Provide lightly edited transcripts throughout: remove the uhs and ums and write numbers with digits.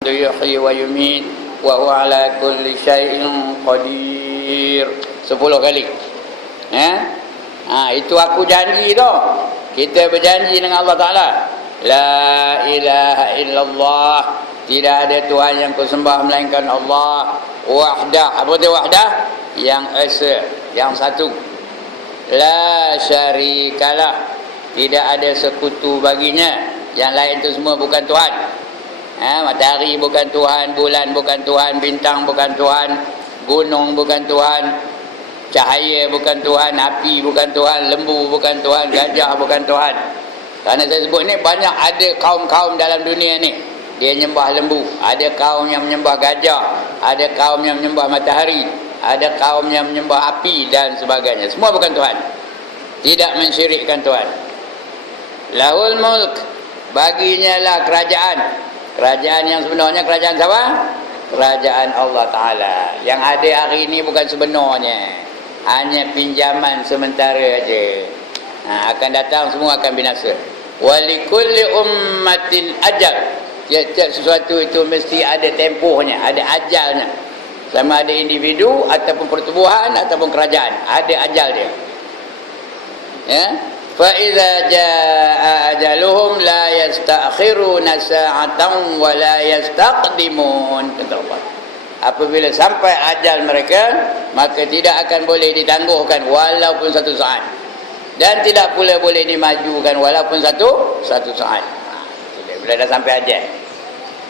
yuhyi wa yumiit wa huwa ala kulli syai'in qadir. 10 kali. Itu aku janji tu. Kita berjanji dengan Allah Taala. La ilaha illallah. Tidak ada Tuhan yang kusembah melainkan Allah. Wahdah. Apa dia wahdah? Yang esa, yang satu. La syarikalah. Tidak ada sekutu baginya. Yang lain tu semua bukan Tuhan. Matahari bukan Tuhan, bulan bukan Tuhan, bintang bukan Tuhan, gunung bukan Tuhan, cahaya bukan Tuhan, api bukan Tuhan, lembu bukan Tuhan, gajah bukan Tuhan. Kerana saya sebut ni banyak ada kaum-kaum dalam dunia ni. Dia menyembah lembu, ada kaum yang menyembah gajah, ada kaum yang menyembah matahari, ada kaum yang menyembah api dan sebagainya. Semua bukan Tuhan. Tidak mensyirikkan Tuhan. Lahul mulk, baginya lah kerajaan. Kerajaan yang sebenarnya kerajaan siapa? Kerajaan Allah Ta'ala. Yang ada hari ini bukan sebenarnya, hanya pinjaman sementara aja. Akan datang semua akan binasa. Walikulli ummatin ajal. Tiap-tiap sesuatu itu mesti ada tempohnya, ada ajalnya. Sama ada individu ataupun pertubuhan ataupun kerajaan, ada ajal dia. Ya. فَإِذَا جَاءَ أَجَلُهُمْ لَا يَسْتَأْخِرُونَ سَاعَةً وَلَا يَسْتَقْدِمُونَ. Apabila sampai ajal mereka, maka tidak akan boleh ditangguhkan walaupun satu saat, dan tidak pula boleh dimajukan walaupun satu saat. Bila dah sampai ajal.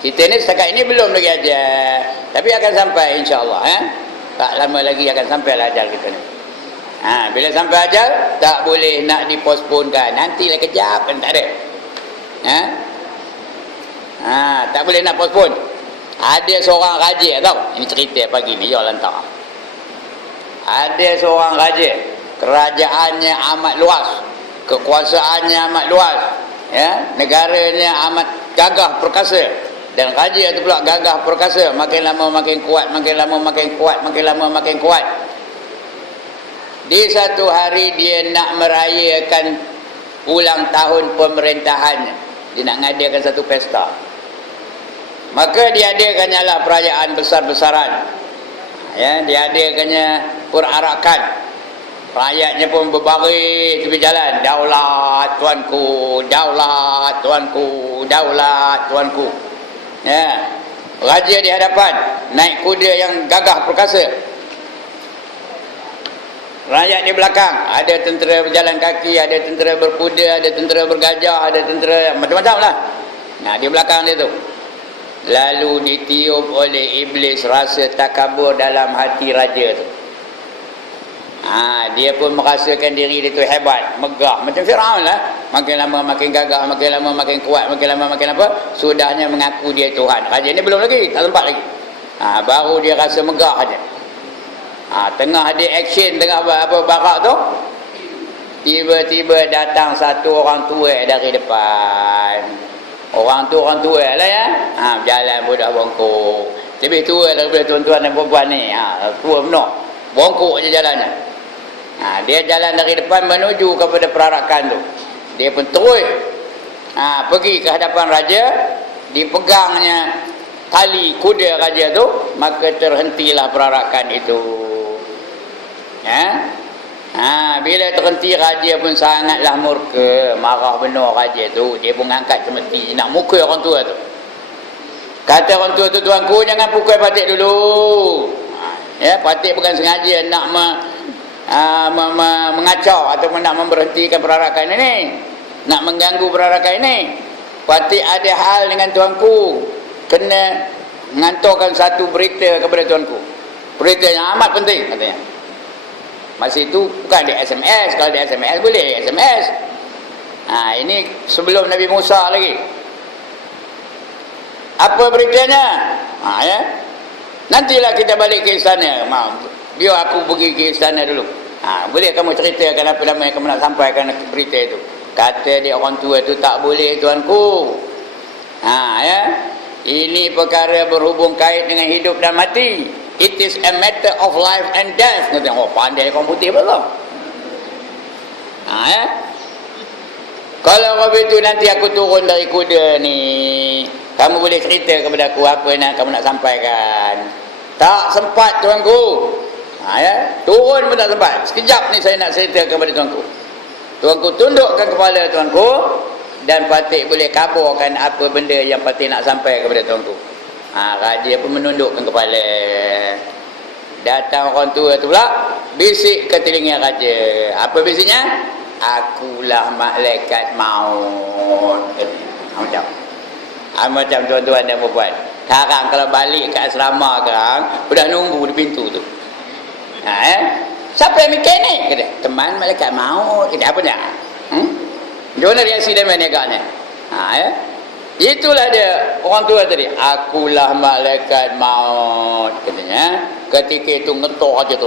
Kita ni setakat ini belum lagi ajal, tapi akan sampai insya-Allah. Tak lama lagi akan sampai ajal kita ni. Bila sampai ajal, tak boleh nak diposponkan. Nantilah kejap kan, tak ada. Tak boleh nak postpone. Ada seorang raja tau. Ini cerita pagi ni, ya lantar. Ada seorang raja. Kerajaannya amat luas. Kekuasaannya amat luas. Negaranya amat gagah perkasa. Dan raja itu pula gagah perkasa. Makin lama makin kuat, makin lama makin kuat, makin lama makin kuat. Di satu hari dia nak merayakan ulang tahun pemerintahannya. Dia nak ngadakan satu pesta. Maka dia adakannya lah perayaan besar-besaran. Dia adakannya perarakan. Rakyatnya pun berbaris tepi jalan. Daulat tuanku, daulat tuanku, daulat tuanku. Raja di hadapan, naik kuda yang gagah perkasa. Rakyat di belakang, ada tentera berjalan kaki, ada tentera berkuda, ada tentera bergajah, ada tentera macam-macam lah. Di belakang dia tu. Lalu ditiup oleh iblis rasa takabur dalam hati raja tu. Dia pun merasakan diri dia tu hebat, megah. Macam Firaun lah. Makin lama makin gagah, makin lama makin kuat, makin lama makin apa. Sudahnya mengaku dia Tuhan. Raja ni belum lagi, tak sempat lagi. Baru dia rasa megah aja. Tengah ada action, tengah apa barak tu, tiba-tiba datang satu orang tua dari depan. Orang tua lah ya. Berjalan budak bongkok. Lebih tua daripada tuan-tuan dan perempuan ni. Tua benar. Bongkok je jalannya. Dia jalan dari depan menuju kepada perarakan tu. Dia pun terus pergi ke hadapan raja. Dipegangnya tali kuda raja tu, maka terhentilah perarakan itu. Bila terhenti, raja pun sangatlah murka, marah benar raja tu. Dia pun angkat cemeti nak mukul orang tua tu. Kata orang tua tu, tuanku jangan pukul Patik dulu. Patik bukan sengaja nak mengacau atau nak memberhentikan perarakan ini, nak mengganggu perarakan ini. Patik ada hal dengan tuanku, kena mengantarkan satu berita kepada tuanku. Berita yang amat penting katanya. Masa itu bukan di SMS. Kalau di SMS boleh SMS. Ini sebelum Nabi Musa lagi. Apa beritanya? Nantilah kita balik ke istana. Biar aku pergi ke istana dulu. Boleh kamu ceritakan apa nama yang kamu nak sampaikan berita itu? Kata dia orang tua itu, tak boleh tuanku. Ini perkara berhubung kait dengan hidup dan mati. It is a matter of life and death. Pandai orang putih betul. Kalau begitu nanti aku turun dari kuda ni. kamu boleh cerita kepada aku apa yang kamu nak sampaikan. Tak sempat tuanku. Ya, turun pun tak sempat. Sekejap ni saya nak cerita kepada tuanku. Tuanku tundukkan kepala tuanku dan Patih boleh kabarkan apa benda yang Patih nak sampai kepada tuanku. Raja pun menundukkan kepala. Datang orang tua tu pula bisik ke telinga raja. Apa bisiknya? Akulah malaikat maut. Macam tuan-tuan dan puan. Sekarang kalau balik ke asrama sekarang, sudah nunggu di pintu tu. Siapa yang mekanik? Kata, teman malaikat maut. Kata, apa dia? Macam mana reaksi dia main agaknya? Itulah dia orang tua tadi. Akulah malaikat maut, katanya. Ketika itu ngetok aja tu.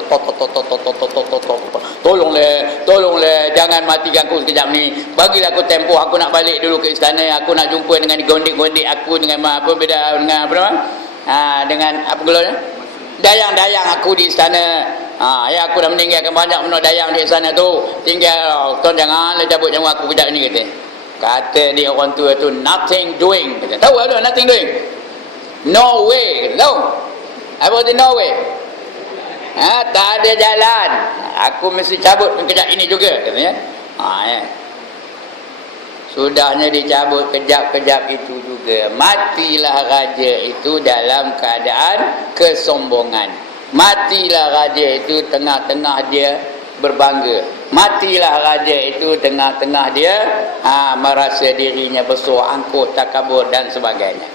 Tolonglah, jangan matikan aku sekejap ni. Bagilah aku tempoh, aku nak balik dulu ke istana. Aku nak jumpa dengan gondik-gondik aku dengan apa beda dengan apa nama? Dengan apa gelarnya? Dayang-dayang aku di istana. Ya aku dah meninggalkan banyak benda dayang di istana tu. Tinggal tuan janganlah cabut nyawa aku kejap ni, kata. Kata dia orang tua tu, nothing doing. Kata, tahu ada nothing doing? No way. Kata, tahu? Apa kata no way? Tak ada jalan. Aku mesti cabut kejap ini juga, katanya. Sudahnya dicabut kejap-kejap itu juga. Matilah raja itu dalam keadaan kesombongan. Matilah raja itu tengah-tengah dia berbangga. Matilah raja itu tengah-tengah dia merasa dirinya besar, angkuh, takabur dan sebagainya.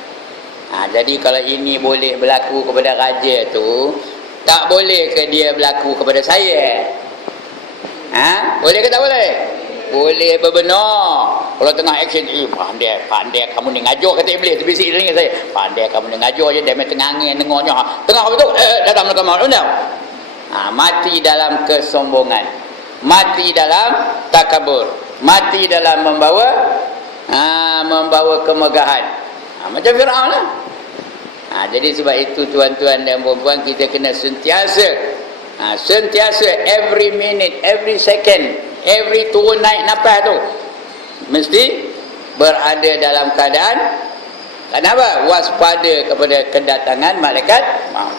Jadi kalau ini boleh berlaku kepada raja tu, tak boleh ke dia berlaku kepada saya? Boleh ke tak boleh? Boleh berbenar. Kalau tengah action, pandai kamu ni ngajar, kata iblis bisik telinga saya. Pandai kamu ni ngajar je, dia main tengah angin dengarnya. Tengah apa tu? Datang ke kamar. Mati dalam kesombongan. Mati dalam takabur. Mati dalam membawa kemegahan. Macam Firaun lah. Jadi sebab itu tuan-tuan dan puan-puan, kita kena sentiasa every minute, every second, every turun naik nafas tu mesti berada dalam keadaan kenapa? Waspada kepada kedatangan malaikat maut.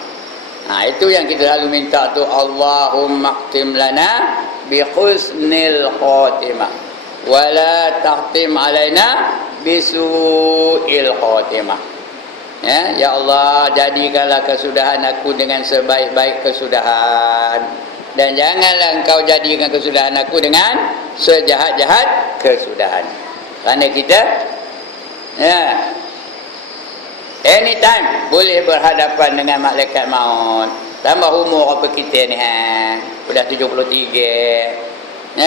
Itu yang kita selalu minta tu, Allahumma khtim lana bi husnil khatimah wa la tahtim alaina bisu'il khatimah. Ya Allah, jadikanlah kesudahan aku dengan sebaik-baik kesudahan, dan janganlah engkau jadikan kesudahan aku dengan sejahat-jahat kesudahan. Kerana kita anytime boleh berhadapan dengan malaikat maut. Tambah umur apa kita ni, sudah 73.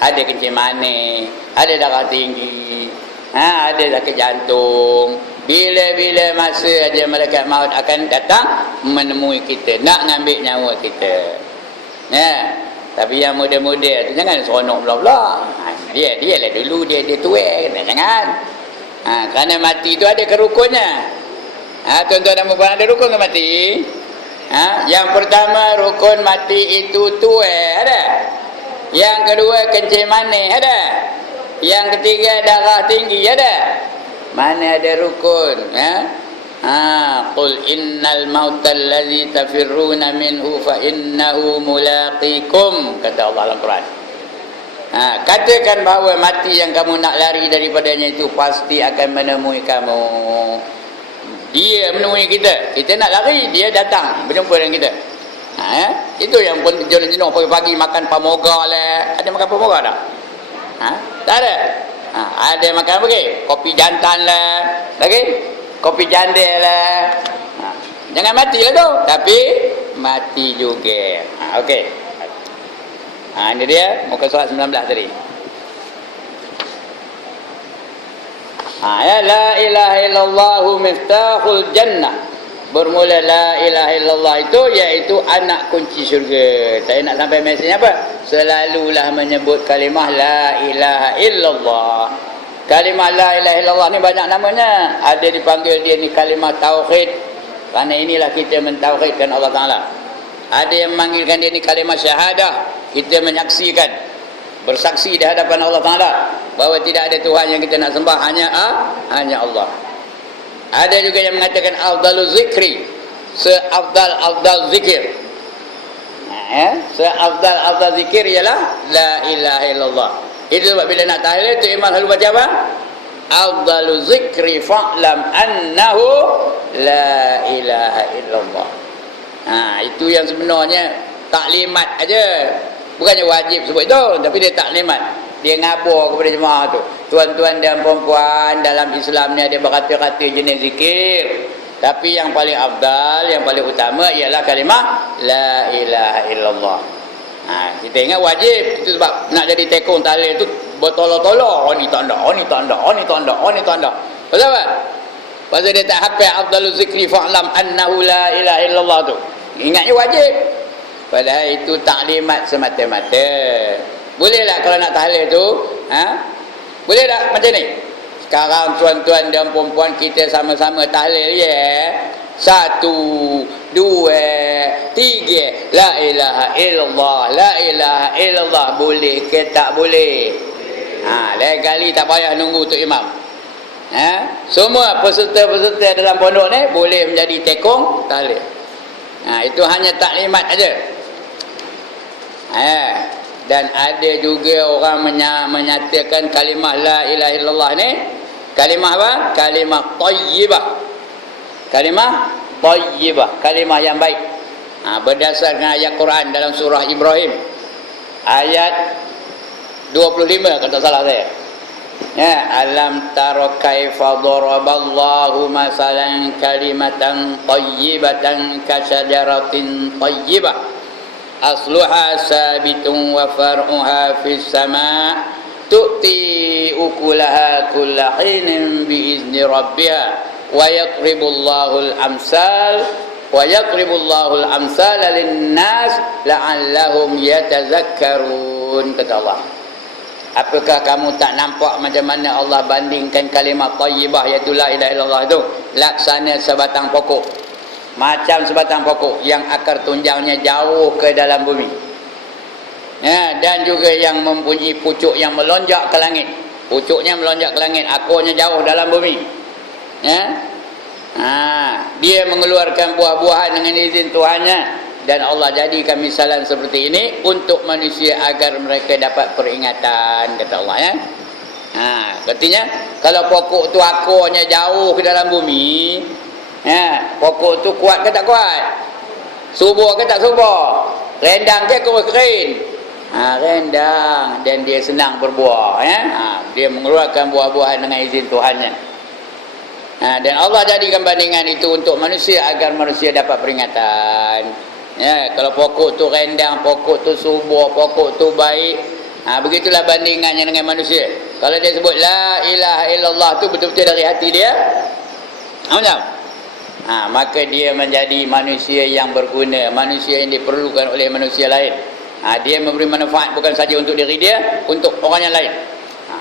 Ada kencing manis, ada darah tinggi, ada sakit jantung. Bila-bila masa aja malaikat maut akan datang menemui kita, nak ngambil nyawa kita. Tapi yang muda-muda tu jangan seronok pula-pula. Dia lah dulu dia tuai, jangan. Kerana mati tu ada kerukunnya. Tuan-tuan dan puan, ada rukun ke mati? Yang pertama, rukun mati itu tuai, ada. Yang kedua, kencing manis, ada. Yang ketiga, darah tinggi, ada. Mana ada rukun? Qul innal mautal ladzi tafirruna minhu fa innahu mulaqikum, kata Allah dalam Quran. Katakan bahawa mati yang kamu nak lari daripadanya itu pasti akan menemui kamu. Dia menemui kita. Kita nak lari, dia datang berjumpa dengan kita. Itu yang pun jenuh-jenuh pagi-pagi makan pamoga lah. Ada makan pamoga tak? Tak ada. Ada makan apa ke? Kopi jantan lah. Lagi? Kopi jandil lah. Jangan mati lah tu. Tapi mati juga. Okey. Ini dia muka surat 19 tadi. La ilaha illallah miftahul jannah. Bermula la ilaha illallah itu iaitu anak kunci syurga. Saya nak sampai mesejnya apa? Selalulah menyebut kalimah la ilaha illallah. Kalimah la ilaha illallah ni banyak namanya. Ada dipanggil dia ni kalimah tauhid, kerana inilah kita mentauhidkan Allah Ta'ala. Ada yang memanggilkan dia ni kalimah syahadah, kita menyaksikan, bersaksi di hadapan Allah Ta'ala bahawa tidak ada Tuhan yang kita nak sembah, hanya Allah. Ada juga yang mengatakan afdalul zikri, seafdal zikir. Seafdal zikir ialah la ilaha illallah. Itu sebab bila nak tahlil tu imam selalu baca apa? Afdalul zikri fa'lam annahu la ilaha illallah. Itu yang sebenarnya taklimat aja. Bukannya wajib sebut itu, tapi dia taklimat. Dia ngabur kepada jemaah tu. Tuan-tuan dan perempuan, dalam Islam ni ada berkata-kata jenis zikir. Tapi yang paling afdal, yang paling utama ialah kalimah la ilaha illallah. Kita ingat wajib. Itu sebab nak jadi tekong tahlil tu bertolak-tolak. Oh ni tak ada, oh ni tak ada, oh ni tak ada, oh ni tak ada. Pasal apa? Pasal dia tak hafal afdalul zikri fa'lam annahu la ilaha illallah tu. Ingatnya wajib. Padahal itu taklimat semata-mata. Boleh tak kalau nak tahlil tu? Boleh tak macam ni? Sekarang tuan-tuan dan perempuan kita sama-sama tahlil ya. 1, 2, 3. La ilaha illallah, la ilaha illallah. Boleh ke tak boleh? Lain kali tak payah nunggu tu imam. Semua peserta-peserta dalam pondok ni boleh menjadi tekong tahlil. Itu hanya taklimat aja. Dan ada juga orang menyatakan kalimah la ilaha illallah ni kalimah apa? Kalimah thayyibah. Kalimah thayyibah, kalimah yang baik. Berdasarkan ayat Quran dalam surah Ibrahim ayat 25 kalau tak salah saya. Alam tara kaifa daraballahu masalan kalimatan thayyibatan kasyajaratin thayyibah asluha sabitun wa far'uha fis sama' tu'ti ukulaha kulla hinin biizni rabbiha wa yaqribullahul amsal linnas la'allahum yatazakkarun, kata Allah. Apakah kamu tak nampak macam mana Allah bandingkan kalimah thayyibah iaitu la ilaha illallah itu laksana sebatang pokok, macam sebatang pokok yang akar tunjangnya jauh ke dalam bumi, dan juga yang mempunyai pucuk yang melonjak ke langit. Pucuknya melonjak ke langit, akurnya jauh dalam bumi. Dia mengeluarkan buah-buahan dengan izin Tuhannya. Dan Allah jadikan misalan seperti ini untuk manusia agar mereka dapat peringatan, kata Allah. Artinya kalau pokok tu akurnya jauh ke dalam bumi, pokok tu kuat ke tak kuat? Subur ke tak subur? Rendang ke kering? Rendang. Dan dia senang berbuah. Dia mengeluarkan buah-buahan dengan izin Tuhannya. Dan Allah jadikan bandingan itu untuk manusia agar manusia dapat peringatan. Kalau pokok tu rendang, pokok tu subur, pokok tu baik, begitulah bandingannya dengan manusia. Kalau dia sebut la ilaha illallah tu betul-betul dari hati dia, maka dia menjadi manusia yang berguna, manusia yang diperlukan oleh manusia lain. Dia memberi manfaat bukan saja untuk diri dia, untuk orang yang lain.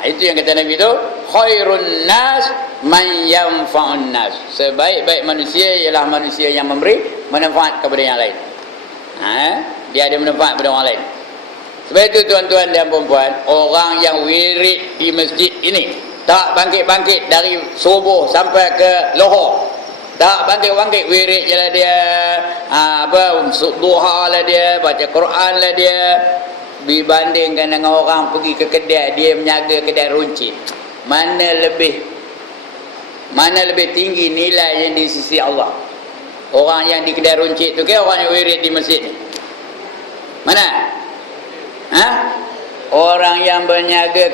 Itu yang kata Nabi itu, khairun nas man yanfa'un nas. Sebaik-baik manusia ialah manusia yang memberi manfaat kepada yang lain. Dia ada manfaat kepada orang lain. Sebab itu tuan-tuan dan perempuan, orang yang wirid di masjid ini tak bangkit-bangkit dari subuh sampai ke lohor, tak bangkit-bangkit, wirid je lah dia, duha lah dia, baca Quran lah dia, dibandingkan dengan orang pergi ke kedai, dia menjaga kedai runcit. Mana lebih tinggi nilai yang di sisi Allah? Orang yang di kedai runcit tu ke orang yang wirid di masjid ni? Mana? Orang yang berniaga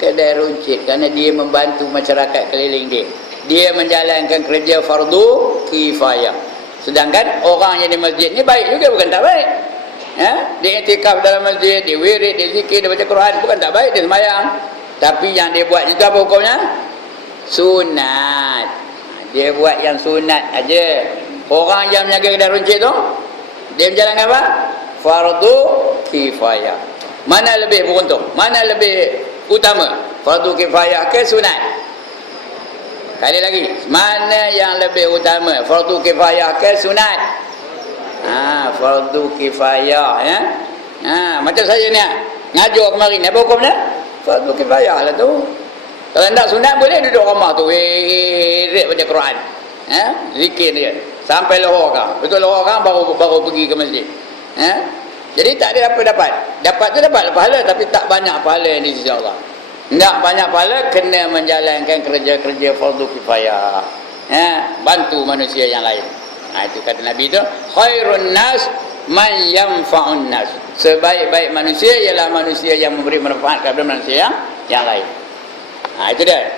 kedai runcit, kerana dia membantu masyarakat keliling dia. Dia menjalankan kerja fardu kifayah. Sedangkan orang yang di masjid ni baik juga, bukan tak baik. Dia iktikaf dalam masjid, dia wirid, dia zikir, dia baca Quran, bukan tak baik, dia sembahyang. Tapi yang dia buat itu apa hukumnya? Sunat. Dia buat yang sunat aja. Orang yang menjaga kedai runcit tu, dia menjalankan apa? Fardu kifayah. Mana lebih beruntung? Mana lebih utama? Fardu kifayah ke sunat? Kali lagi, mana yang lebih utama? Fardu kifayah ke sunat? Fardu kifayah, macam saya ni ngajar kemarin, apa hukumnya? Fardu kifayah lah tu. Kalau tak sunat boleh duduk rumah tu wirid baca Quran. Zikir dia sampai lohor kau. Betul lohor kau baru pergi ke masjid. Jadi tak ada apa dapat. Dapat tu dapat pahala tapi tak banyak pahala di sisi Allah. Tak banyak pahala kena menjalankan kerja-kerja fardu kifayah. Bantu manusia yang lain. Itu kata Nabi tu, khairun nas man yanfa'un nas. Sebaik-baik manusia ialah manusia yang memberi manfaat kepada manusia yang lain. Itu dia.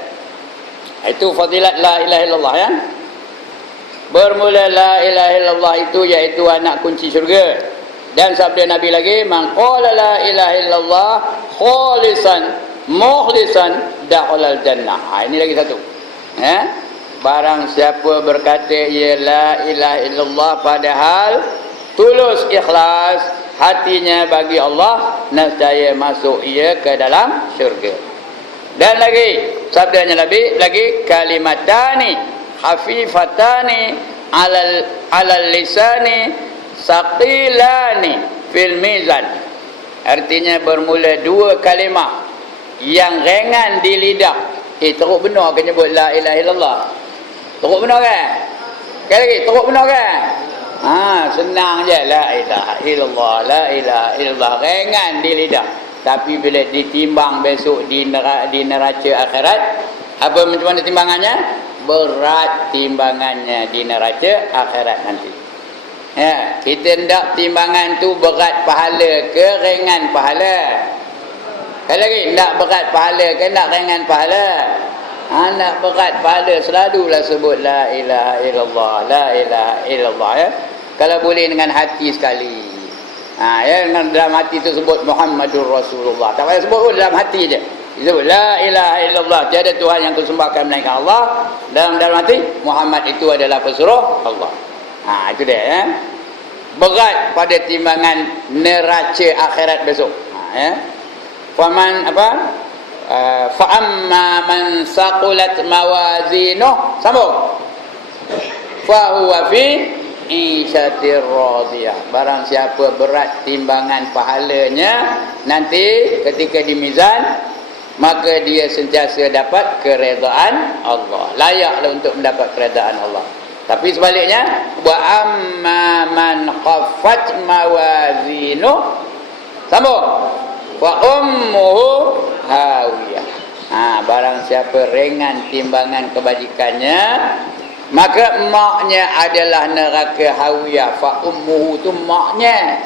Itu fadilat la ilaha illallah ya. Bermula la ilaha illallah itu iaitu anak kunci syurga. Dan sabda Nabi lagi, man qala la ilaha illallah khalisan mukhlisan dakhalal jannah. Ini lagi satu. Barang siapa berkata ya la ilaha illallah padahal tulus ikhlas hatinya bagi Allah, nescaya masuk ia ke dalam syurga. Dan lagi sabdanya Nabi lagi, kalimatani khafifatani alal lisani saqilani fil mizan. Artinya bermula dua kalimah yang ringan di lidah. Teruk benar ke nyebut la ilaha illallah? Teruk benar kan? Sekali lagi, teruk benar kan? Senang je la ilaha illallah, la ilaha illallah, ringan di lidah. Tapi bila ditimbang besok di neraca akhirat, apa macam mana timbangannya? Berat timbangannya di neraca akhirat nanti. Kita hendak timbangan tu berat pahala ke ringan pahala? Sekali lagi, hendak berat pahala ke hendak ringan pahala? Nak berat pahala, selalulah sebut la ilaha illallah, la ilaha illallah ya. Kalau boleh dengan hati sekali. Dengan dalam hati tu sebut Muhammadur Rasulullah. Tak payah sebut dalam hati je. Sebut la ilaha illallah, tiada Tuhan yang kusembahkan melainkan Allah. Dalam hati Muhammad itu adalah pesuruh Allah. Itu dia ya. Berat pada timbangan neraca akhirat besok. Faman apa? Fa amma man saqulat mawazinuh, sambung, fa huwa fi isyatir radiyah. Barang siapa berat timbangan pahalanya nanti ketika di mizan, maka dia sentiasa dapat keredaan Allah, layaklah untuk mendapat keredaan Allah. Tapi sebaliknya, wa amma man khaffat mawazinuh, sambung, wa ummuhu hawiyah. Barang siapa ringan timbangan kebajikannya, maka maknya adalah neraka hawiyah. Fa ummuhu tu maknya.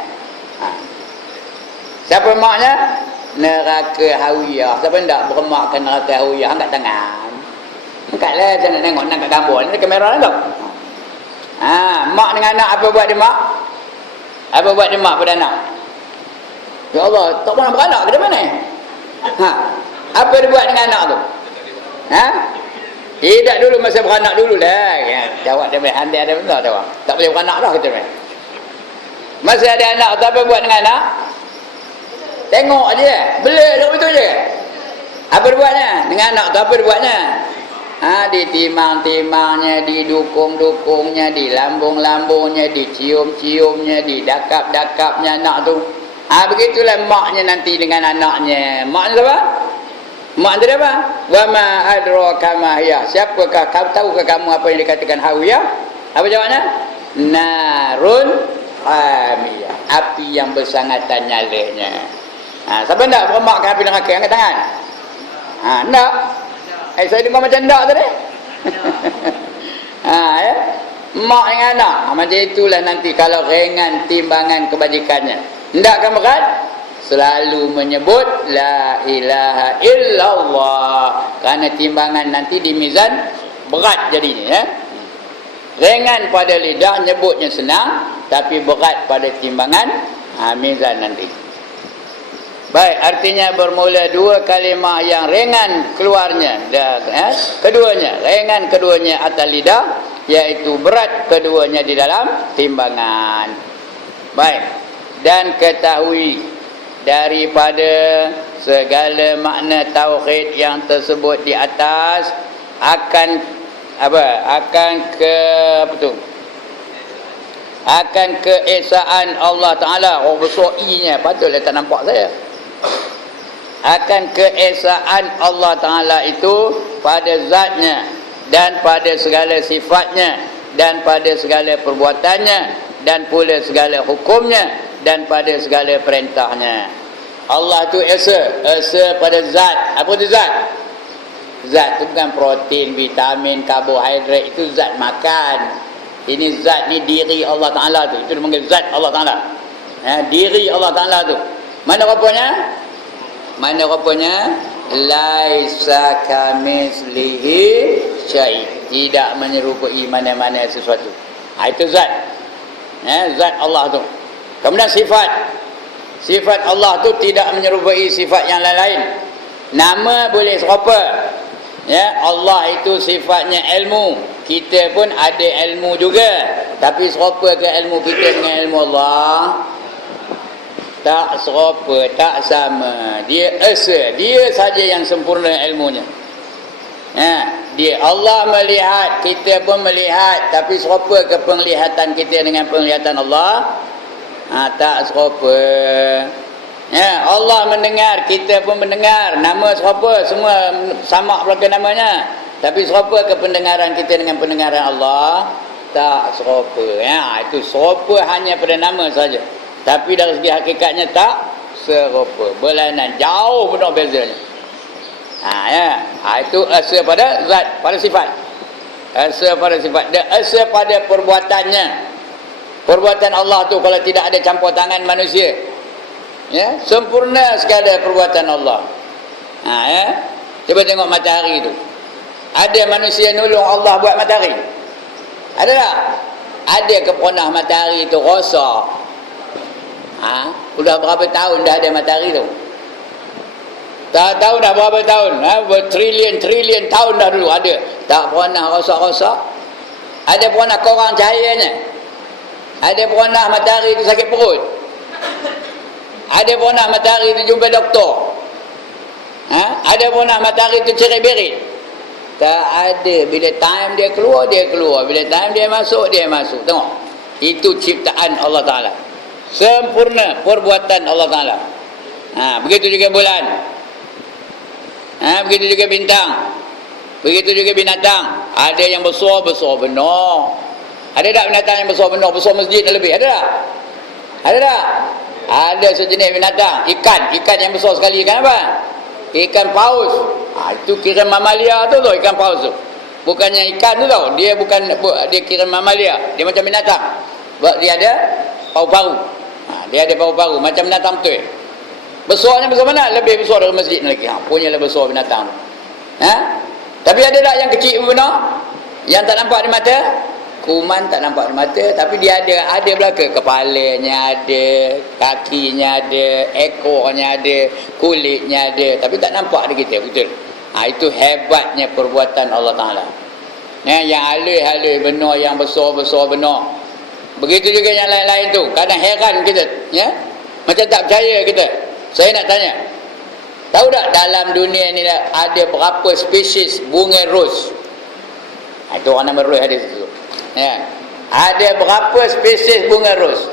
Siapa maknya? Neraka hawiyah. Siapa hendak bermakkan neraka hawiyah? Angkat tangan. Angkatlah, saya nak tengok, nak kat gambar ni kamera ni tak? Mak dengan anak apa buat dia mak? Apa buat dia mak pada anak? Ya Allah, tak pernah beranak ke mana? Apa dia buat dengan anak tu? Tidak dulu masa beranak dulu dah. Jawab dia main, handai ada benar jawab. Tak boleh beranak dah kita main. Masa ada anak tu apa buat dengan anak? Tengok aja, belah tu betul je. Apa dia buatnya? Dengan anak tu apa dia buatnya? Ditimang-timangnya, didukung-dukungnya, dilambung-lambungnya, dicium-ciumnya, didakap-dakapnya anak tu. Begitulah maknya nanti dengan anaknya. Maknya apa? Mak dia apa? Wa ma adraka ma hiya. Siapakah kamu, tahukah kamu apa yang dikatakan hawiyah? Apa jawabnya? Narun hamiyah. Api yang bersangatan nyalanya. Siapa nak bermakkan api neraka? Angkat tangan. Nak? Saya dengar macam tak tadi. Ya. Mak dengan anak. Macam itulah nanti kalau ringan timbangan kebajikannya. Hendakkan berat? Selalu menyebut la ilaha illallah. Kerana timbangan nanti di mizan berat jadinya ya. Ringan pada lidah nyebutnya senang, tapi berat pada timbangan mizan nanti. Baik, artinya bermula dua kalimah yang ringan keluarnya. Keduanya, ringan keduanya atas lidah, iaitu berat keduanya di dalam timbangan. Baik, dan ketahui daripada segala makna tauhid yang tersebut di atas akan keesaan Allah Ta'ala. Besar I nya, patutlah tak nampak saya. akan keesaan Allah Ta'ala itu pada zatnya dan pada segala sifatnya dan pada segala perbuatannya dan pula segala hukumnya dan pada segala perintahnya. Allah tu esa pada zat. Apa tu zat? Zat tu bukan protein, vitamin, karbohidrat, itu zat makan. Ini zat ni diri Allah Ta'ala tu. Itu dipanggil zat Allah Ta'ala. Diri Allah Ta'ala tu. Mana rupanya? Mana rupanya? Laisa kamislihi syai'. Tidak menyerupai mana-mana sesuatu. Itu zat. Zat Allah tu. Kemudian sifat. Sifat Allah tu tidak menyerupai sifat yang lain-lain. Nama boleh serupa. Allah itu sifatnya ilmu. Kita pun ada ilmu juga. Tapi serupa ke ilmu kita dengan ilmu Allah? Tak serupa, tak sama. Dia esa, dia saja yang sempurna ilmunya. Dia Allah melihat, kita pun melihat, tapi serupa ke penglihatan kita dengan penglihatan Allah? Tak serupa. Allah mendengar, kita pun mendengar. Nama serupa, semua sama belaka namanya. Tapi serupa ke pendengaran kita dengan pendengaran Allah? Tak serupa. Itu serupa hanya pada nama saja. Tapi dari segi hakikatnya tak serupa. Berlainan, jauh benar bezanya. Itu asa pada zat, pada sifat. Asa pada sifat. Dia asa pada perbuatannya. Perbuatan Allah tu kalau tidak ada campur tangan manusia, sempurna sekali perbuatan Allah. Cuba tengok matahari tu. Ada manusia nolong Allah buat matahari? Ada tak? Ada ke pernah matahari tu rosak? Sudah berapa tahun dah ada matahari tu? Tak tahu dah berapa tahun. Bertrilion tahun dah dulu ada. Tak pernah rosak-rosak. Ada pernah korang cahayanya? Ada pernah matahari itu sakit perut? Ada pernah matahari itu jumpa doktor? Ada pernah matahari itu cerai-berit? Tak ada. Bila time dia keluar, dia keluar. Bila time dia masuk, dia masuk. Tengok. Itu ciptaan Allah Ta'ala. Sempurna perbuatan Allah Ta'ala. Begitu juga bulan. Begitu juga bintang. Begitu juga binatang. Ada yang besar-besar benar. Ada tak binatang yang besar benar, besar masjid dan lebih? Ada tak? Ada tak? Ada sejenis binatang, ikan yang besar sekali. Ikan apa? Ikan paus. Itu kira mamalia tu, ikan paus tu. Bukannya ikan tu tau. Dia bukan, dia kira mamalia. Dia macam binatang. Dia ada paru-paru. Dia ada paru-paru macam binatang betul. Besarnya besar mana? Lebih besar dari masjid lagi. Punyalah besar binatang. Tapi ada tak yang kecil benar? Yang tak nampak di mata? Kuman tak nampak di mata, tapi dia ada belaka. Kepalanya ada, kakinya ada, ekornya ada, kulitnya ada, tapi tak nampak di kita, betul? Itu hebatnya perbuatan Allah Ta'ala. Yang halus-halus benar, yang besar-besar benar. Begitu juga yang lain-lain tu. Kadang heran kita, macam tak percaya kita. Saya nak tanya, tahu tak dalam dunia ni ada berapa spesies bunga ros? Itu orang nama ros ada situ. Ada berapa spesies bunga ros?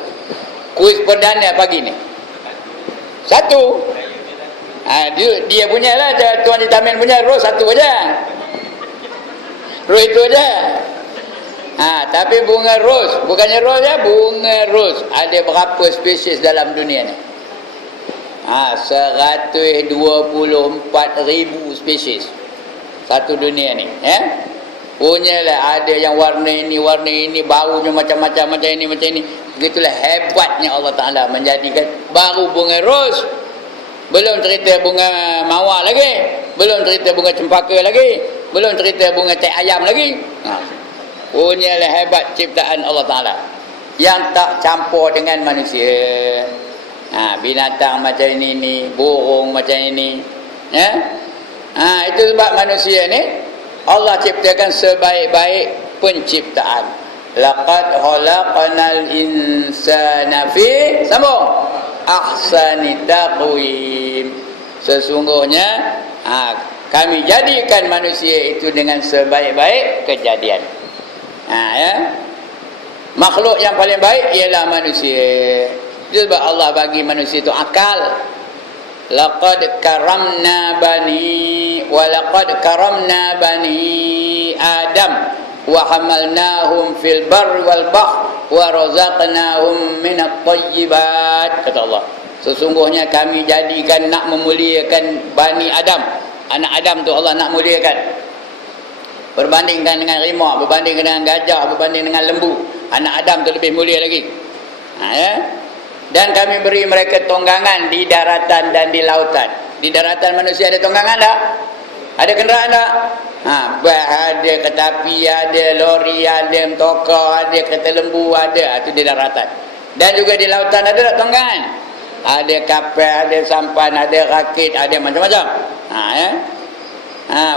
Kuis perdana pagi ni. Satu. Dia punya lah, Tuan Ditamin punya ros satu aja. Ros itu aja. Tapi bunga ros, bukannya ros ya, bunga ros. Ada berapa spesies dalam dunia ni? 124,000 spesies. Satu dunia ni, punyalah ada yang warna ini, baunya macam-macam, macam ini. Begitulah hebatnya Allah Ta'ala menjadikan baru bunga ros. Belum cerita bunga mawar lagi. Belum cerita bunga cempaka lagi. Belum cerita bunga teh ayam lagi. Punyalah hebat ciptaan Allah Ta'ala yang tak campur dengan manusia. Binatang macam ini, burung macam ini. Itu sebab manusia ni Allah ciptakan sebaik-baik penciptaan. Laqad khalaqnal insana fi ahsani taqwim. Sesungguhnya kami jadikan manusia itu dengan sebaik-baik kejadian. Makhluk yang paling baik ialah manusia. Itu sebab Allah bagi manusia itu akal. laqad karamna bani Adam wa hamalnahum fil barri wal bahr wa razaqnahum minat thayyibat. Kata Allah, sesungguhnya kami jadikan nak memuliakan Bani Adam, anak Adam tu Allah nak muliakan. Berbandingkan dengan rimau, berbandingkan dengan gajah, berbanding dengan lembu, anak Adam tu lebih mulia lagi. Dan kami beri mereka tonggangan di daratan dan di lautan. Di daratan manusia ada tonggangan tak? Ada kenderaan tak? Ada kereta api, ada lori, ada motor, ada kereta lembu, ada. Itu di daratan. Dan juga di lautan ada tak tonggangan? Ada kapal, ada sampan, ada rakit, ada macam-macam.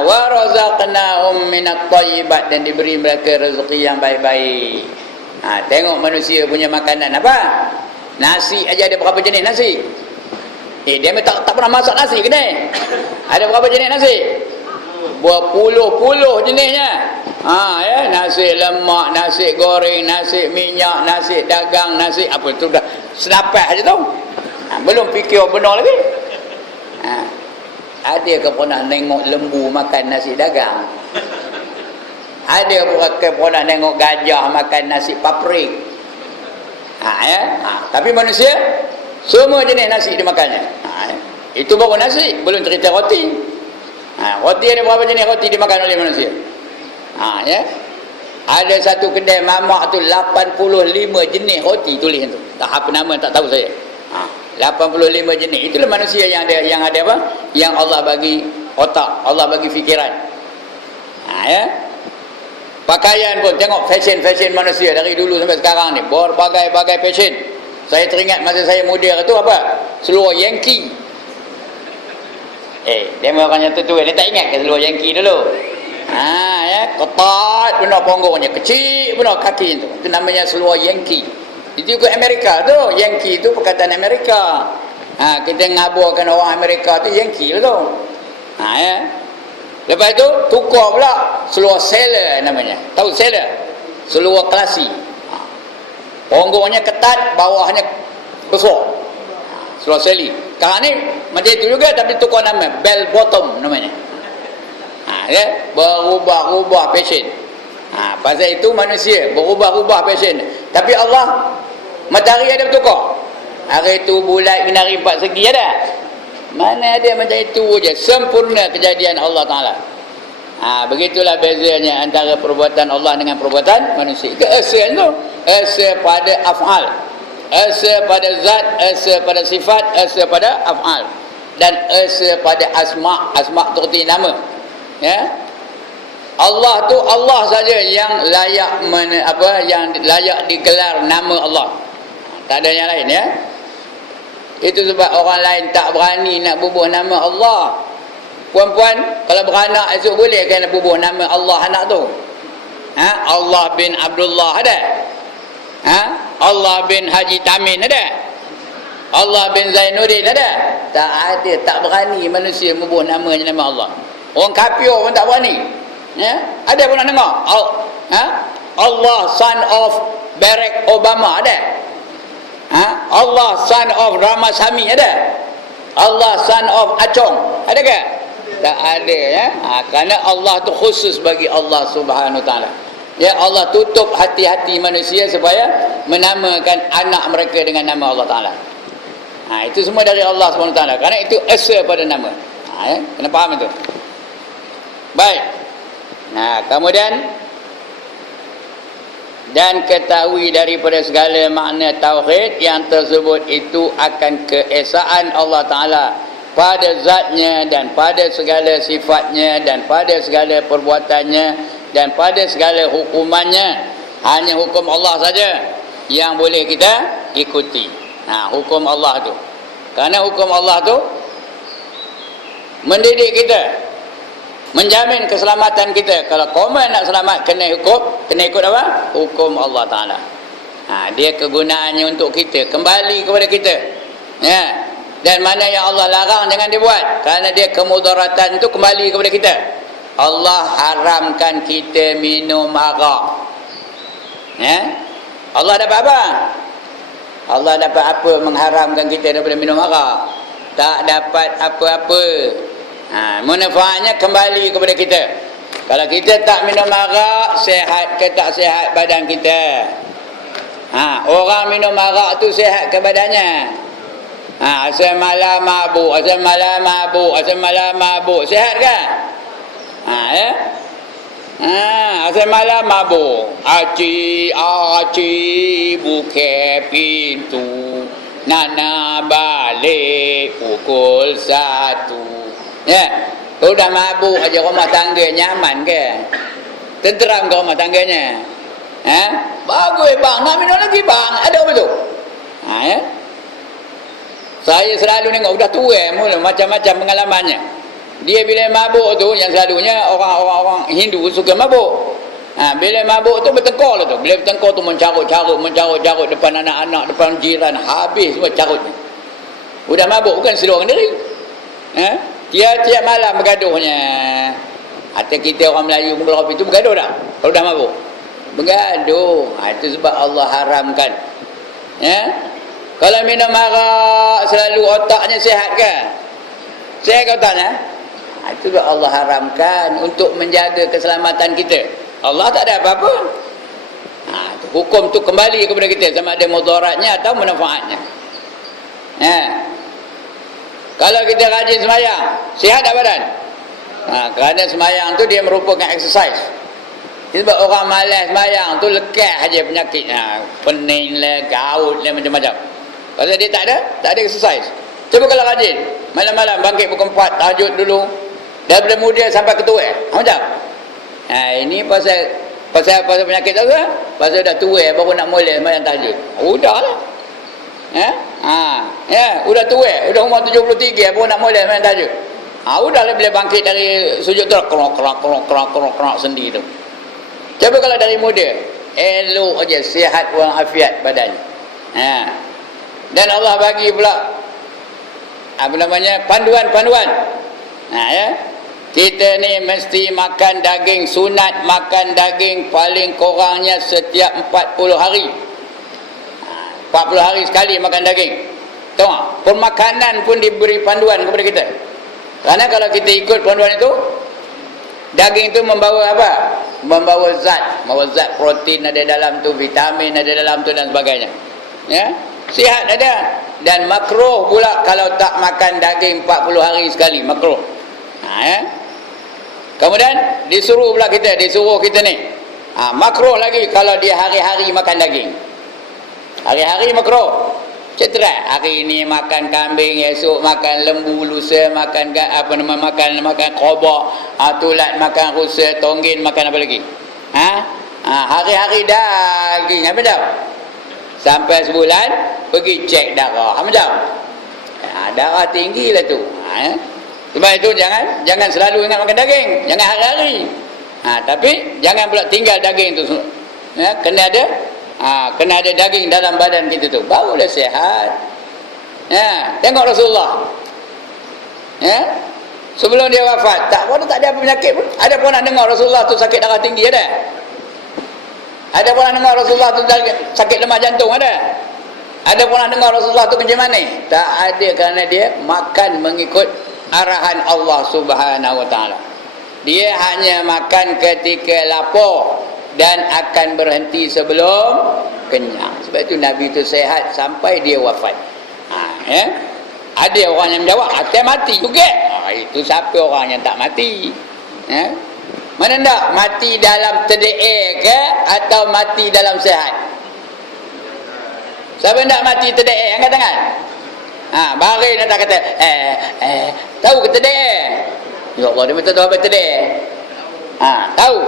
Wa razaqnahum minat thayyibat, dan diberi mereka rezeki yang baik-baik. Tengok manusia punya makanan apa? Nasi aja ada berapa jenis nasi? Dia tak pernah masak nasi ke ni? Ada berapa jenis nasi? Berpuluh-puluh jenisnya. Nasi lemak, nasi goreng, nasi minyak, nasi dagang, nasi apa tu dah sedapat aja tu. Belum fikir benar lagi. Ada ke pernah tengok lembu makan nasi dagang? Ada ke pernah tengok gajah makan nasi paprik? Tapi manusia semua jenis nasi dimakannya. Itu baru nasi, belum cerita roti. Roti ada berapa jenis roti dimakan oleh manusia? Ada satu kedai mamak tu 85 jenis roti tulis tu. Tak apa nama tak tahu saya. 85 jenis. Itulah manusia yang ada apa? Yang Allah bagi otak, Allah bagi fikiran. Pakaian pun tengok fashion manusia dari dulu sampai sekarang ni, berbagai-bagai fashion. Saya teringat masa saya muda tu apa? Seluar Yankee. Dia orang yang tua, dia tak ingat ke seluar Yankee dulu? Ketat benar ponggongnya, kecil benar kaki tu. Itu namanya seluar Yankee. Itu juga Amerika tu. Yankee tu perkataan Amerika. Kita ngaburkan orang Amerika tu Yankee lah tu. Lepas tu tukar pula seluar sailor namanya. Tahu sailor? Seluar klasi. Ponggongnya ketat, bawahnya besar. Seluar seli. Sekarang ni macam itu juga, tapi tukar nama, bell bottom namanya. Berubah-ubah fashion. Pasal itu manusia berubah-ubah fashion. Tapi Allah, matahari ada bertukar. Hari itu bulat binari 4 segi ada. Mana ada macam itu je. Sempurna kejadian Allah Ta'ala. Begitulah bezanya antara perbuatan Allah dengan perbuatan manusia. Itu asa tu. Asa pada af'al. Asa pada zat, asa pada sifat, asa pada af'al. Dan asa pada asma'. Asma' tu arti nama. Allah tu Allah saja yang layak yang layak digelar nama Allah. Tak ada yang lain ya. Itu sebab orang lain tak berani nak bubuh nama Allah. Puan-puan kalau beranak esok boleh kan bubuh nama Allah anak tu? Allah bin Abdullah ada? Allah bin Haji Tamin ada? Allah bin Zainuddin ada? Tak ada, tak berani manusia bubuh namanya nama Allah. Orang kafir pun tak berani. Ada pun nak dengar? Allah son of Barack Obama ada? Allah son of Ramasamy ada? Allah son of Acong ada ke? Tak ada ya. Kerana Allah tu khusus bagi Allah Subhanahu Wa Taala. Ya, Allah tutup hati-hati manusia supaya menamakan anak mereka dengan nama Allah Taala. Itu semua dari Allah Subhanahu Wa Taala. Kerana itu asa pada nama. Kena faham itu. Baik. Kemudian dan ketahui daripada segala makna tauhid yang tersebut itu akan keesaan Allah Ta'ala pada zatnya dan pada segala sifatnya dan pada segala perbuatannya dan pada segala hukumannya. Hanya hukum Allah saja yang boleh kita ikuti. Hukum Allah tu. Kerana hukum Allah tu mendidik kita, menjamin keselamatan kita. Kalau komen nak selamat, kena ikut apa? Hukum Allah Ta'ala. Dia kegunaannya untuk kita, kembali kepada kita ya. Dan mana yang Allah larang jangan dibuat, kerana dia kemudaratan itu kembali kepada kita. Allah haramkan kita minum arak ya. Allah dapat apa? Allah dapat apa mengharamkan kita daripada minum arak? tak dapat apa-apa. Manfaatnya kembali kepada kita. Kalau kita tak minum arak, sihat ke tak sihat badan kita? Orang minum arak tu sihat ke badannya? Asal malam mabuk, asal malam mabuk, asal malam mabuk, sihat kan? Ya? Asal malam mabuk. Aci buka pintu, Nana balik pukul 1. Ya, tu dah mabuk aja rumah tangga nyaman ke? Tenteram ke rumah tangganya? Bagus bang, nak minum lagi bang, ada apa tu? Ya. Saya selalu tengok dah tua mula macam-macam pengalamannya. Dia bila mabuk tu, yang selalunya orang Hindu suka mabuk. Bila mabuk tu bertengkar lah tu. Bila bertengkar tu mencarut depan anak-anak, depan jiran, habis semua carutnya. Udah mabuk bukan seluruh diri. Tiap-tiap malam bergaduhnya. Atau kita orang Melayu Pulau itu bergaduh tak? Kalau dah mabuk bergaduh. Itu sebab Allah haramkan. Kalau minum arak selalu otaknya sihat ke? Sihat ke otaknya? Itu sebab Allah haramkan untuk menjaga keselamatan kita. Allah tak ada apa-apa. Hukum tu kembali kepada kita, sama ada mudaratnya atau manfaatnya. Kalau kita rajin semayang, sihat tak badan? Kerana semayang tu dia merupakan exercise. Sebab orang malas semayang tu lekat aja penyakit. Pening lah, gaut lah, macam-macam. Pasal dia tak ada exercise. Cuba kalau rajin, malam-malam bangkit pukul 4, tahajud dulu. Daripada muda sampai ketua. Macam? Ini pasal penyakit tu kan? Pasal dah tua baru nak mula semayang tahajud. Udahlah. Udah tua, udah umur 73 baru nak mula semayang tahajud. Udahlah bila bangkit dari sujud tu kerok sendi tu. Cuba kalau dari muda, elok aja sihat walafiat badan. Dan Allah bagi pula panduan-panduan. Kita ni mesti makan daging sunat, makan daging paling kurangnya setiap 40 hari. 40 hari sekali makan daging. Tahu tak? Pemakanan pun diberi panduan kepada kita. Kerana kalau kita ikut panduan itu, daging itu membawa apa? Membawa zat protein ada dalam tu, vitamin ada dalam tu dan sebagainya. Sihat ada. Dan makruh pula kalau tak makan daging 40 hari sekali, makruh. Kemudian disuruh kita ni makruh lagi kalau dia hari-hari makan daging. Hari-hari makruh. Cetera, hari ini makan kambing, esok makan lembu, lusa makan makan kobak, tulat makan rusa, tonggin makan apa lagi? Hari-hari daging, apa dah? Sampai sebulan pergi cek darah. Apa dah? Darah tinggi lah tu. Sebab itu jangan selalu ingat makan daging, jangan hari-hari. Tapi jangan pula tinggal daging tu. Kena ada daging dalam badan kita tu, barulah sihat. Tengok Rasulullah. Sebelum dia wafat, tak ada apa penyakit pun. Ada pun nak dengar Rasulullah tu sakit darah tinggi ada? Ada pun nak dengar Rasulullah tu sakit lemah jantung ada? Ada pun nak dengar Rasulullah tu kencing manis? Tak ada, kerana dia makan mengikut arahan Allah Subhanahu Wa Taala. Dia hanya makan ketika lapar dan akan berhenti sebelum kenyang. Sebab itu Nabi itu sehat sampai dia wafat. Ada orang yang menjawab, atas mati juga. Itu siapa orang yang tak mati? Mana tak? Mati dalam terde'er ke atau mati dalam sehat? Siapa tak mati terde'er? Angkat tangan. Baris nak kata tahu ke terde'er? Ya Allah, dia betul tahu apa terde'er. Tahu.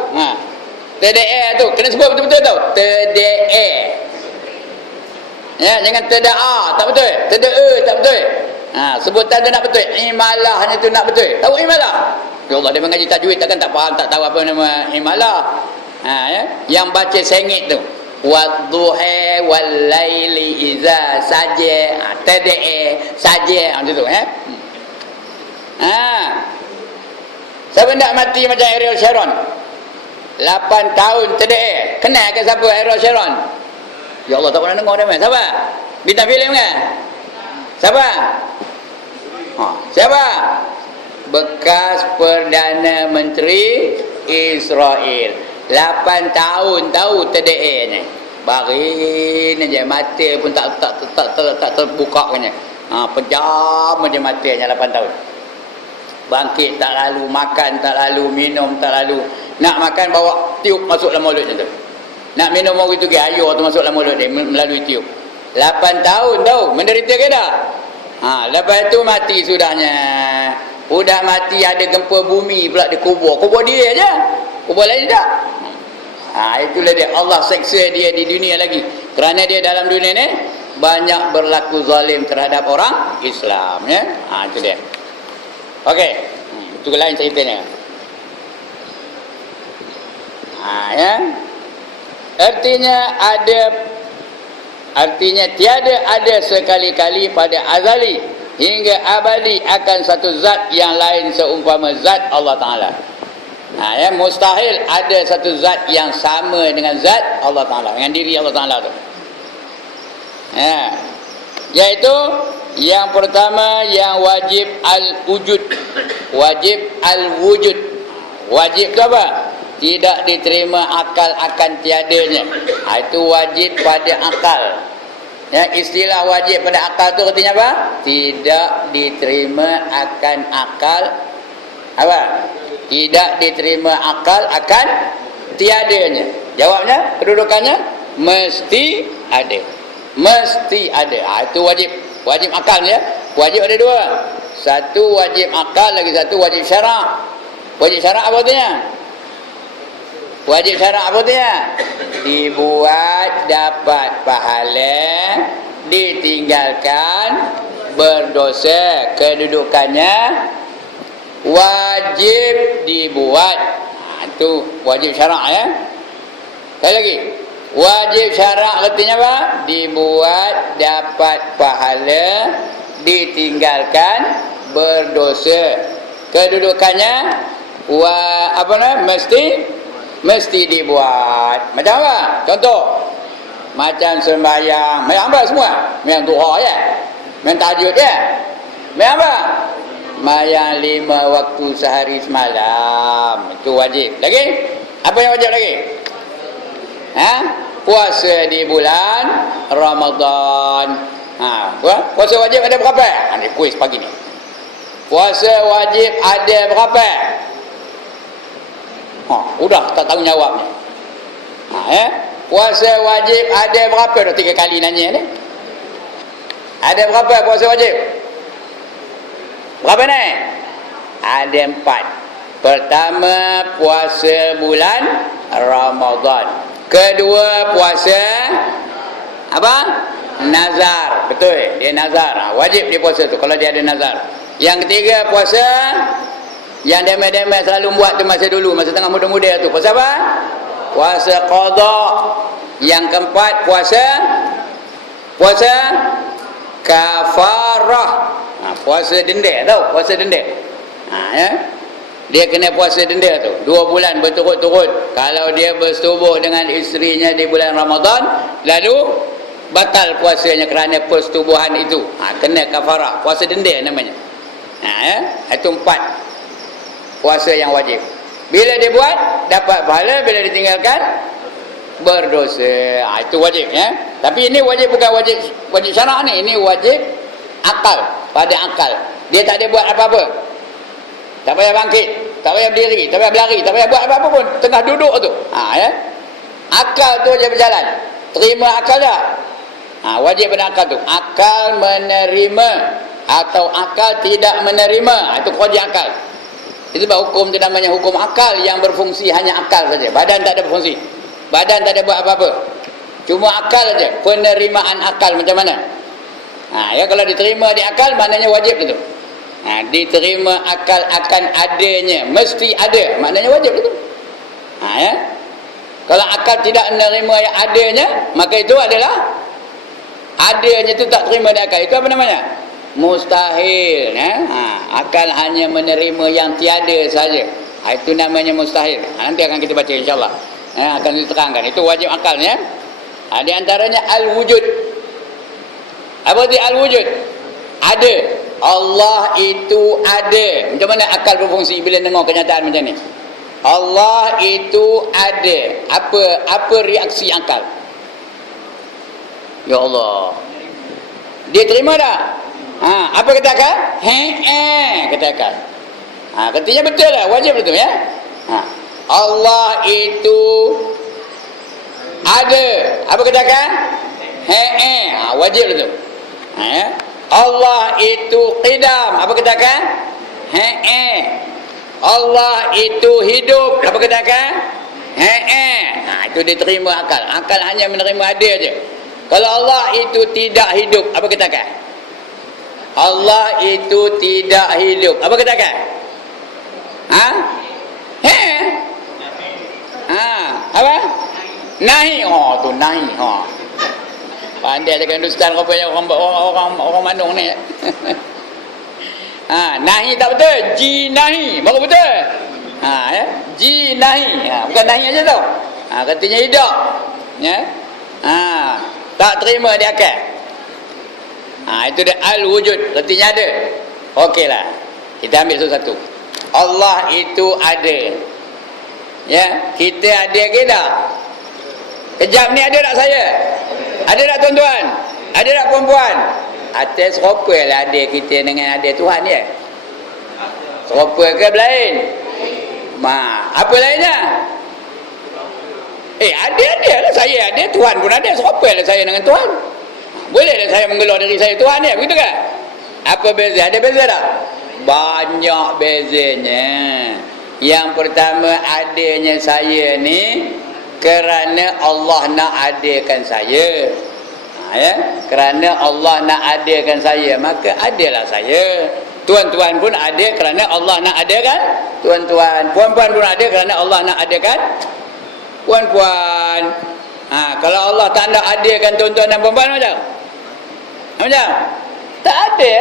TDA tu kena sebut betul-betul tau. TDA. Jangan TDA tak betul. TDA tak betul. Sebutan tu nak betul. Imalahnya tu nak betul. Tahu imalah? Ya Allah, dia mengaji tajwid takkan tak faham, tak tahu apa nama imalah. Yang baca sengit tu. Wadduha wal laili iza saja. TDA saja macam tu Siapa nak mati macam Ariel Sharon? 8 tahun TDA. Kenal ke siapa Ariel Sharon? Ya Allah, tak pernah dengar dia. Siapa? Bintang filem kan? Siapa? Siapa? Bekas Perdana Menteri Israel. 8 tahun tahu terdeanya. Barin aja mata pun tak terbuka kena. Pejam aja matanya 8 tahun. Bangkit tak lalu, makan tak lalu, minum tak lalu. Nak makan bawa tiup masuk dalam mulut tu. Nak minum orang itu ke air tu masuk dalam mulut dia melalui tiup. 8 tahun tahu menderita ke tak? Lepas tu mati sudahnya. Udah mati ada gempa bumi pula dikubur. Kubur dia aja. Kubur lain tak? Itulah dia, Allah seksa dia di dunia lagi. Kerana dia dalam dunia ni banyak berlaku zalim terhadap orang Islam, ya. Itu dia. Okey. Itu lain ceritanya. Ya. Artinya tiada ada sekali-kali pada azali hingga abadi akan satu zat yang lain seumpama zat Allah Ta'ala. Mustahil ada satu zat yang sama dengan zat Allah Ta'ala, dengan diri Allah Ta'ala tu. Iaitu yang pertama yang wajib al-wujud. Wajib al-wujud. Wajib tu apa? Tidak diterima akal akan tiadanya. Itu wajib pada akal. Istilah wajib pada akal tu artinya apa? Tidak diterima akan akal apa? Tidak diterima akal akan tiadanya. Jawabnya, kedudukannya mesti ada. Mesti ada. Itu wajib. Wajib akal ya. Wajib ada dua. Satu wajib akal, lagi satu wajib syarak. Wajib syarak apa artinya? Wajib syarak apa artinya? Dibuat dapat pahala, ditinggalkan berdosa. Kedudukannya wajib dibuat. Itu wajib syarak ya. Sekali lagi, wajib syarak artinya apa? Dibuat dapat pahala, ditinggalkan berdosa. Kedudukannya mesti dibuat. Macam apa? Contoh, macam sembahyang, macam apa semua? Memang duha ya, memang tahajud ya, memang apa? Mayang 5 waktu sehari semalam. Itu wajib. Lagi? Apa yang wajib lagi? Puasa di bulan Ramadan. Puasa wajib ada berapa? Ini kuis pagi ni. Puasa wajib ada berapa? Udah tak tahu jawabnya. Puasa wajib ada berapa? Dah 3 kali nanya ni. Ada berapa puasa wajib? Berapa ni? Ada 4. Pertama, puasa bulan Ramadan. Kedua, puasa apa? Nazar. Betul, dia nazar. Wajib dia puasa tu kalau dia ada nazar. Yang ketiga, puasa yang demai-demai selalu buat tu masa dulu, masa tengah muda-muda tu. Puasa apa? Puasa qada. Yang keempat, puasa kafarah. Puasa denda, tahu? Puasa denda. Dia kena puasa denda tu 2 bulan berturut-turut. Kalau dia bersetubuh dengan isterinya di bulan Ramadan, lalu batal puasanya kerana persetubuhan itu, kena kafarah. Puasa denda namanya. Itu 4 puasa yang wajib. Bila dia buat dapat pahala, bila ditinggalkan berdosa. Itu wajib ya. Tapi ini wajib bukan wajib syarak ni. Ini wajib akal, pada akal. Dia tak ada buat apa-apa. Tak payah bangkit, tak payah berdiri, tak payah berlari, tak payah buat apa-apa pun. Tengah duduk tu. Ya. Akal tu je berjalan. Terima akal tak? Wajib pada akal tu. Akal menerima atau akal tidak menerima. Itu wajib akal. Itu sebab hukum tu namanya hukum akal, yang berfungsi hanya akal saja. Badan tak ada berfungsi. Badan tak ada buat apa-apa. Cuma akal saja. Penerimaan akal macam mana? Ya, kalau diterima di akal, maknanya wajib itu. Diterima akal akan adanya, mesti ada, maknanya wajib itu. Ya. Kalau akal tidak menerima yang adanya, maka itu adalah adanya itu tak terima di akal. Itu apa namanya? Mustahil. Ya. Akal hanya menerima yang tiada saja. Itu namanya mustahil. Nanti akan kita baca insyaAllah. Akan diterangkan. Itu wajib akalnya. Di antaranya al-wujud. Apa itu al-wujud? Ada. Allah itu ada. Macam mana akal berfungsi bila dengar kenyataan macam ni? Allah itu ada. Apa reaksi akal? Ya Allah. Dia terima tak? Apa kata akal? Kata akal. Katanya betul lah, wajib betul ya. Allah itu ada. Apa kata akal? Wajib betul. Allah itu qidam. Apa kata akal? Allah itu hidup. Apa kata akal? Itu diterima akal. Akal hanya menerima ada aja. Kalau Allah itu tidak hidup, apa kata akal? Allah itu tidak hidup. Apa kata akal? Apa? Nahi. Tu nahi. Pandai dengan Hindustan rupanya orang Bandung ni. Nahi tak betul. Jinahi baru betul. Jinahi. Bukan nahi aja tau. Katanya hidup. Ya. Tak terima di akal. Itu dia al-wujud. Katanya ada. Okeylah. Kita ambil satu-satu. Allah itu ada. Ya, kita ada ke tak? Kejap ni ada tak saya? Ada tak tuan-tuan? Ada tak puan-puan? Atas serupa lah ada kita dengan ada Tuhan ya. Serupa ke lain? Apa lainnya? Ada lah saya ada, Tuhan pun ada. Serupa lah saya dengan Tuhan. Boleh lah saya menggelar diri saya Tuhan ya, begitu kan? Apa beza? Ada beza tak? Banyak bezanya. Yang pertama, adanya saya ni kerana Allah nak adakan saya. Kerana Allah nak adakan saya, maka adalah saya. Tuan-tuan pun ada kerana Allah nak adakan tuan-tuan. Puan-puan pun ada kerana Allah nak adakan puan-puan. Kalau Allah tak nak adakan tuan-tuan dan puan-puan macam? Macam? Tak ada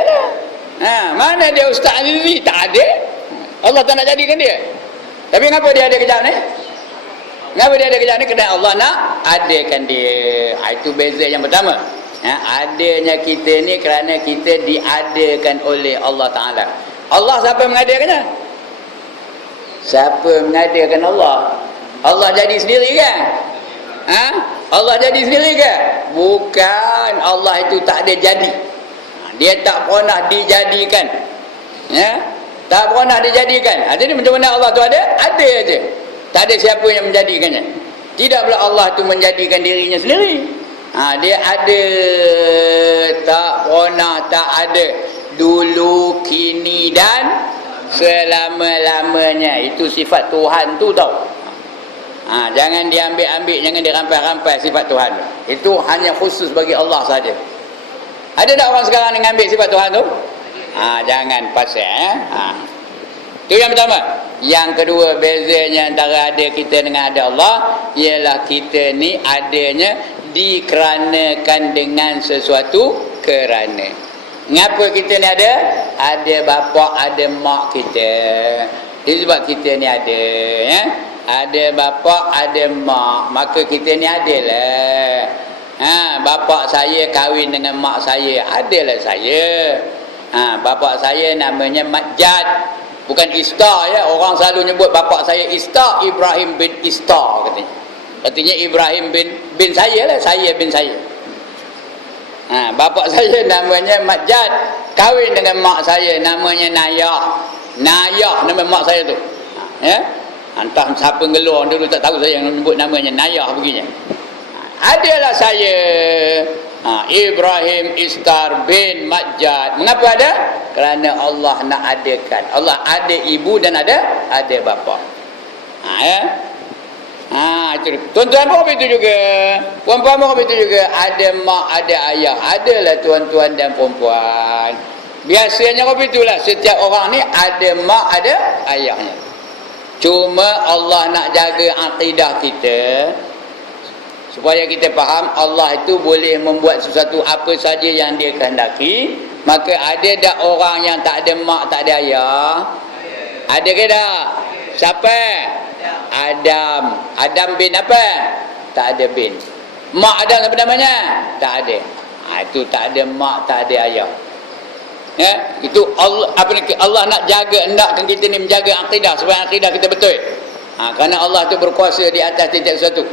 lah. Mana dia Ustaz Azizi? Tak ada. Allah tak nak jadikan dia. Tapi kenapa dia ada kejap ni? Kenapa dia ada kejap ni? Kerana Allah nak adakan dia. Itu beza yang pertama. Adanya kita ni kerana kita diadakan oleh Allah Ta'ala. Allah siapa mengadakannya? Siapa mengadakan Allah? Allah jadi sendiri kan? Allah jadi sendiri ke? Bukan. Allah itu tak ada jadi. Dia tak pernah dijadikan. Tak pernah dijadikan. Jadi macam mana Allah tu ada? Ada aja. Tak ada siapa yang menjadikannya. Tidak pula Allah tu menjadikan dirinya sendiri. Dia ada. Tak pernah tak ada. Dulu, kini dan selama-lamanya. Itu sifat Tuhan tu tau. Jangan diambil-ambil, jangan dirampai-rampai sifat Tuhan. Itu hanya khusus bagi Allah saja. Ada tak orang sekarang yang ambil sifat Tuhan tu? Jangan pasal. Itu yang pertama. Yang kedua, bezanya antara ada kita dengan ada Allah ialah kita ni adanya dikeranakan dengan sesuatu kerana. Mengapa kita ni ada? Ada bapa, ada mak kita. Itu sebab kita ni ada, ya. Ada bapa, ada mak, maka kita ni adalah. Bapa saya kahwin dengan mak saya, adalah saya. Bapa saya namanya Mat Jad, bukan Istar ya. Orang selalu nyebut bapa saya Istar, Ibrahim bin Istar katanya. Artinya Ibrahim bin saya lah, saya bin saya. Bapa saya namanya Mat Jad, kahwin dengan mak saya namanya Nayah. Nayah nama mak saya tu. Ya. Entah siapa ngeluar dulu tak tahu saya yang menyebut namanya Nayah begini. Adalah saya Ibrahim Istar bin Mat Jad. Mengapa ada? Kerana Allah nak adakan. Allah ada ibu dan ada bapa. Ya. Itu. Tuan-tuan pun begitu juga. Puan-puan pun begitu juga. Ada mak, ada ayah. Adalah tuan-tuan dan puan-puan. Biasanya begitulah. Setiap orang ni ada mak, ada ayahnya. Cuma Allah nak jaga akidah kita supaya kita faham Allah itu boleh membuat sesuatu apa saja yang dia kehendaki. Maka ada tak orang yang tak ada mak, tak ada ayah? Ada ke tak? Siapa? Adam. Adam bin apa? Tak ada bin. Mak Adam apa namanya? Tak ada. Itu tak ada mak, tak ada ayah. Ya, itu Allah Allah nak jaga, hendakkan kita ni menjaga akidah supaya akidah kita betul. Kerana Allah tu berkuasa di atas setiap sesuatu.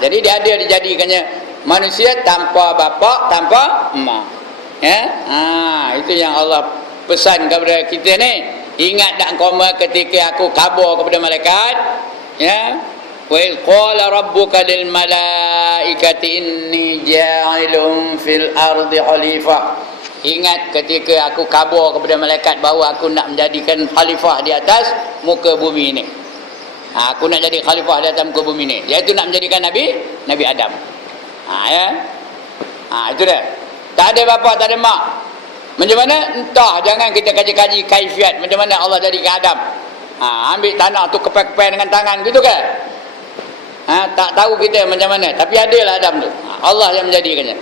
Jadi dia ada dijadikannya manusia tanpa bapa, tanpa mak. Ya, itu yang Allah pesan kepada kita ni. Ingat tak koma ketika aku khabar kepada malaikat, ya, wa il qala rabbuka lil malaikati inni ja'ilun fil ardi khalifah. Ingat ketika aku khabar kepada malaikat bahawa aku nak menjadikan khalifah di atas muka bumi ini. Aku nak jadi khalifah di atas muka bumi ini, iaitu nak menjadikan Nabi Adam. Ya. Itu dah. Tak ada bapa, tak ada mak. Macam mana? Entah, jangan kita kaji-kaji kaifiat macam mana Allah jadikan Adam. Ambil tanah tu kepek-kepek dengan tangan gitu kan? Tak tahu kita macam mana, tapi adalah Adam tu. Allah yang menjadikannya.